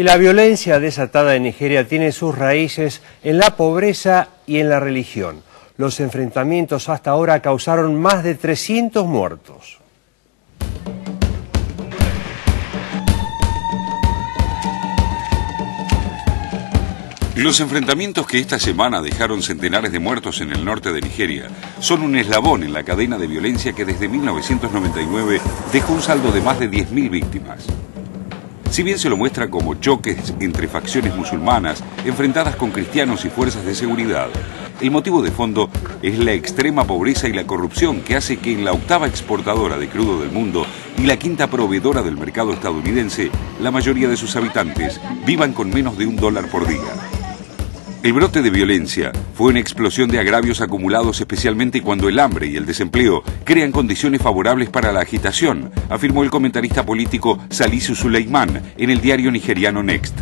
Y la violencia desatada en Nigeria tiene sus raíces en la pobreza y en la religión. Los enfrentamientos hasta ahora causaron más de 300 muertos. Los enfrentamientos que esta semana dejaron centenares de muertos en el norte de Nigeria son un eslabón en la cadena de violencia que desde 1999 dejó un saldo de más de 10.000 víctimas. Si bien se lo muestra como choques entre facciones musulmanas enfrentadas con cristianos y fuerzas de seguridad, el motivo de fondo es la extrema pobreza y la corrupción que hace que en la octava exportadora de crudo del mundo y la quinta proveedora del mercado estadounidense, la mayoría de sus habitantes vivan con menos de $1 por día. El brote de violencia fue una explosión de agravios acumulados especialmente cuando el hambre y el desempleo crean condiciones favorables para la agitación, afirmó el comentarista político Salisu Suleiman en el diario nigeriano Next.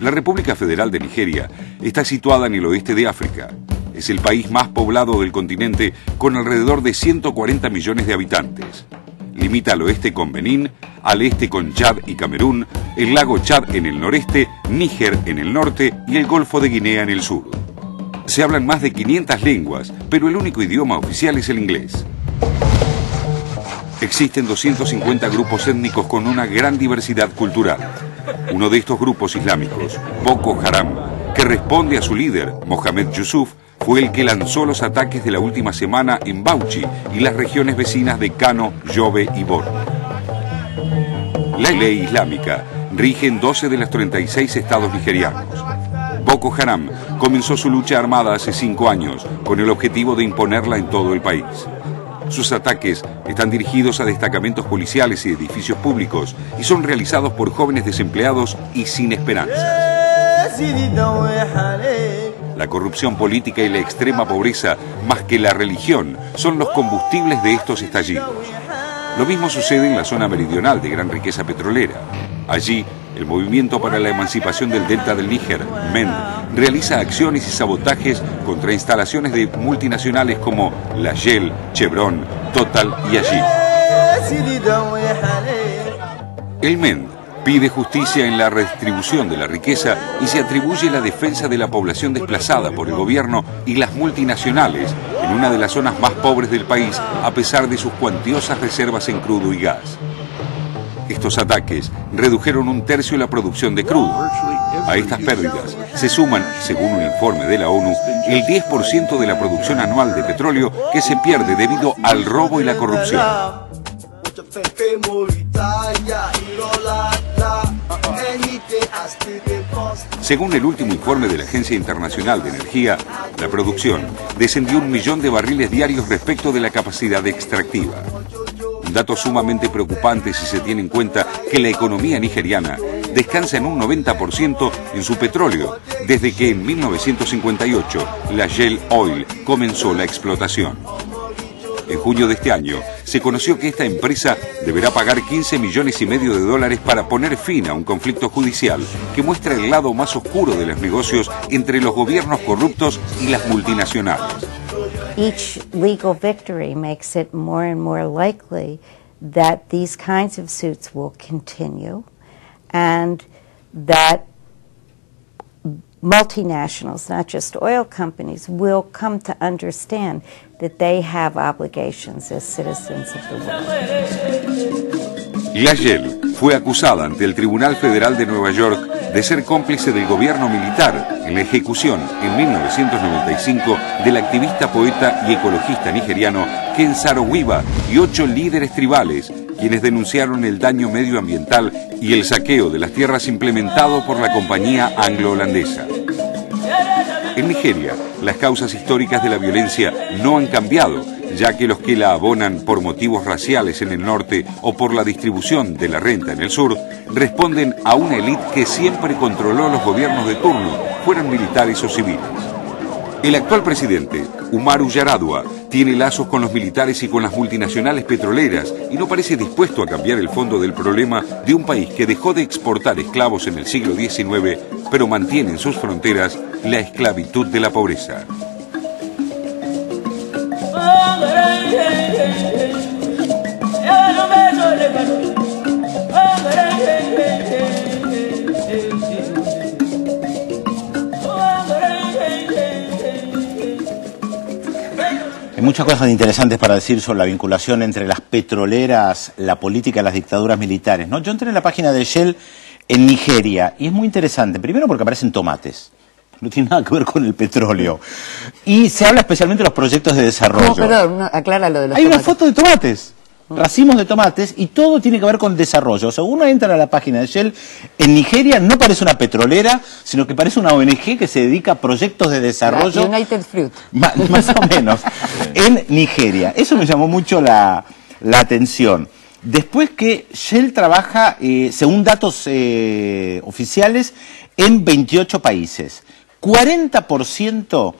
La República Federal de Nigeria está situada en el oeste de África. Es el país más poblado del continente con alrededor de 140 millones de habitantes. Limita al oeste con Benín, al este con Chad y Camerún, el lago Chad en el noreste, Níger en el norte y el Golfo de Guinea en el sur. Se hablan más de 500 lenguas, pero el único idioma oficial es el inglés. Existen 250 grupos étnicos con una gran diversidad cultural. Uno de estos grupos islámicos, Boko Haram, que responde a su líder, Mohamed Yusuf, fue el que lanzó los ataques de la última semana en Bauchi y las regiones vecinas de Kano, Yobe y Borno. La ley islámica rige en 12 de los 36 estados nigerianos. Boko Haram comenzó su lucha armada hace 5 años con el objetivo de imponerla en todo el país. Sus ataques están dirigidos a destacamentos policiales y edificios públicos y son realizados por jóvenes desempleados y sin esperanza. La corrupción política y la extrema pobreza, más que la religión, son los combustibles de estos estallidos. Lo mismo sucede en la zona meridional de gran riqueza petrolera. Allí, el Movimiento para la Emancipación del Delta del Níger, MEND, realiza acciones y sabotajes contra instalaciones de multinacionales como la Shell, Chevron, Total y Agip. El MEND pide justicia en la redistribución de la riqueza y se atribuye la defensa de la población desplazada por el gobierno y las multinacionales en una de las zonas más pobres del país, a pesar de sus cuantiosas reservas en crudo y gas. Estos ataques redujeron 1/3 la producción de crudo. A estas pérdidas se suman, según un informe de la ONU, el 10% de la producción anual de petróleo que se pierde debido al robo y la corrupción. Según el último informe de la Agencia Internacional de Energía, la producción descendió 1 millón de barriles diarios respecto de la capacidad extractiva. Un dato sumamente preocupante si se tiene en cuenta que la economía nigeriana descansa en un 90% en su petróleo, desde que en 1958 la Shell Oil comenzó la explotación. En junio de este año, se conoció que esta empresa deberá pagar $15,5 millones para poner fin a un conflicto judicial que muestra el lado más oscuro de los negocios entre los gobiernos corruptos y las multinacionales. Each legal victory makes it more and more likely that these kinds of suits will continue and that multinationals, not just oil companies, will come to understand that they have obligations as citizens of the world. La Shell fue acusada ante el Tribunal Federal de Nueva York de ser cómplice del gobierno militar en la ejecución en 1995 del activista, poeta y ecologista nigeriano Ken Saro-Wiwa y 8 líderes tribales, quienes denunciaron el daño medioambiental y el saqueo de las tierras implementado por la compañía anglo-holandesa. En Nigeria, las causas históricas de la violencia no han cambiado, ya que los que la abonan por motivos raciales en el norte o por la distribución de la renta en el sur, responden a una élite que siempre controló los gobiernos de turno, fueran militares o civiles. El actual presidente, Umaru Yar'Adua, tiene lazos con los militares y con las multinacionales petroleras y no parece dispuesto a cambiar el fondo del problema de un país que dejó de exportar esclavos en el siglo XIX, pero mantiene en sus fronteras la esclavitud de la pobreza. Hay muchas cosas interesantes para decir sobre la vinculación entre las petroleras, la política y las dictaduras militares, ¿no? Yo entré en la página de Shell en Nigeria y es muy interesante. Primero porque aparecen tomates. No tiene nada que ver con el petróleo. Y se habla especialmente de los proyectos de desarrollo. No, perdón, aclara lo de los Hay tomates. una foto de tomates. Racimos de tomates y todo tiene que ver con desarrollo. O sea, uno entra a la página de Shell en Nigeria, no parece una petrolera, sino que parece una ONG que se dedica a proyectos de desarrollo. United Fruit. Más o menos, en Nigeria. Eso me llamó mucho la atención. Después que Shell trabaja, según datos oficiales, en 28 países. 40%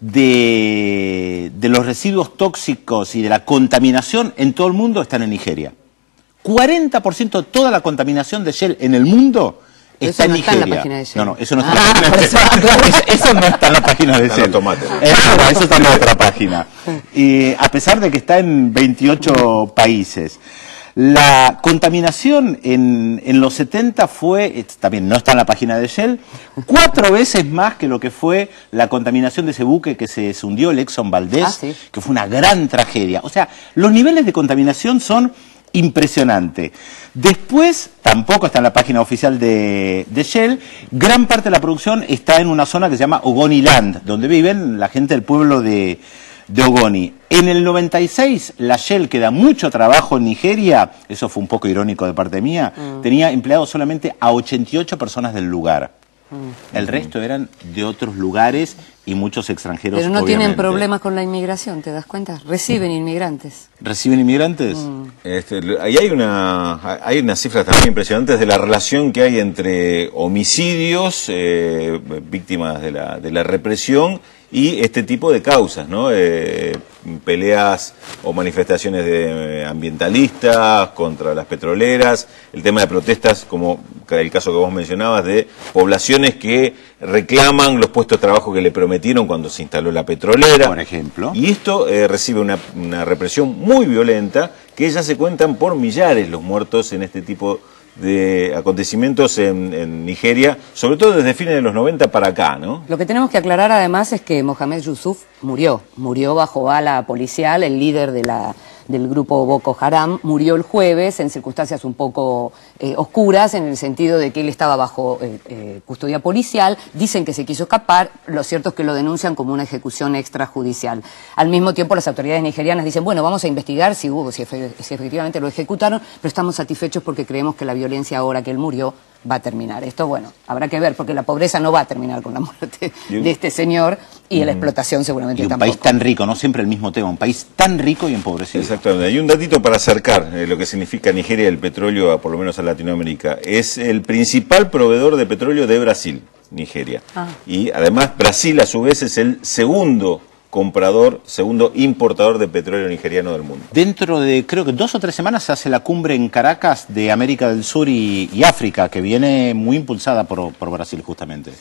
de los residuos tóxicos y de la contaminación en todo el mundo están en Nigeria. 40% de toda la contaminación de Shell en el mundo está en Nigeria. Está en la página de Shell. No, eso no está en la página de Shell. Eso no está en la página de Shell. Eso está en otra página. A pesar de que está en 28 países. La contaminación en los 70 fue, también no está en la página de Shell, 4 veces más que lo que fue la contaminación de ese buque que se hundió, el Exxon Valdez, que fue una gran tragedia. O sea, los niveles de contaminación son impresionantes. Después, tampoco está en la página oficial de Shell, gran parte de la producción está en una zona que se llama Ogoniland, donde viven la gente del pueblo de Ogoni. En el 96, la Shell, que da mucho trabajo en Nigeria, eso fue un poco irónico de parte mía, tenía empleados solamente a 88 personas del lugar. El resto eran de otros lugares y muchos extranjeros, Pero no obviamente. tienen problemas con la inmigración, ¿te das cuenta? Reciben inmigrantes. ¿Reciben inmigrantes? Ahí hay unas cifras también impresionantes de la relación que hay entre homicidios, víctimas de la represión, y este tipo de causas, ¿no? Peleas o manifestaciones de ambientalistas contra las petroleras, el tema de protestas, como el caso que vos mencionabas, de poblaciones que reclaman los puestos de trabajo que le prometieron cuando se instaló la petrolera. Por ejemplo. Y esto recibe una represión muy violenta, que ya se cuentan por millares los muertos en este tipo de acontecimientos en Nigeria, sobre todo desde fines de los 90 para acá, ¿no? Lo que tenemos que aclarar además es que Mohamed Yusuf murió bajo bala policial, el líder del grupo Boko Haram, murió el jueves en circunstancias un poco oscuras, en el sentido de que él estaba bajo custodia policial. Dicen que se quiso escapar, lo cierto es que lo denuncian como una ejecución extrajudicial. Al mismo tiempo, las autoridades nigerianas dicen, bueno, vamos a investigar si efectivamente lo ejecutaron, pero estamos satisfechos porque creemos que la violencia ahora que él murió va a terminar. Esto, bueno, habrá que ver, porque la pobreza no va a terminar con la muerte de este señor y la explotación seguramente Y un tampoco. país tan rico, no siempre el mismo tema, un país tan rico y empobrecido. Exactamente. Hay un datito para acercar lo que significa Nigeria, el petróleo, por lo menos a Latinoamérica. Es el principal proveedor de petróleo de Brasil, Nigeria. Y además Brasil a su vez es el segundo importador de petróleo nigeriano del mundo. Dentro de, creo que 2 o 3 semanas, se hace la cumbre en Caracas de América del Sur y África, que viene muy impulsada por Brasil, justamente.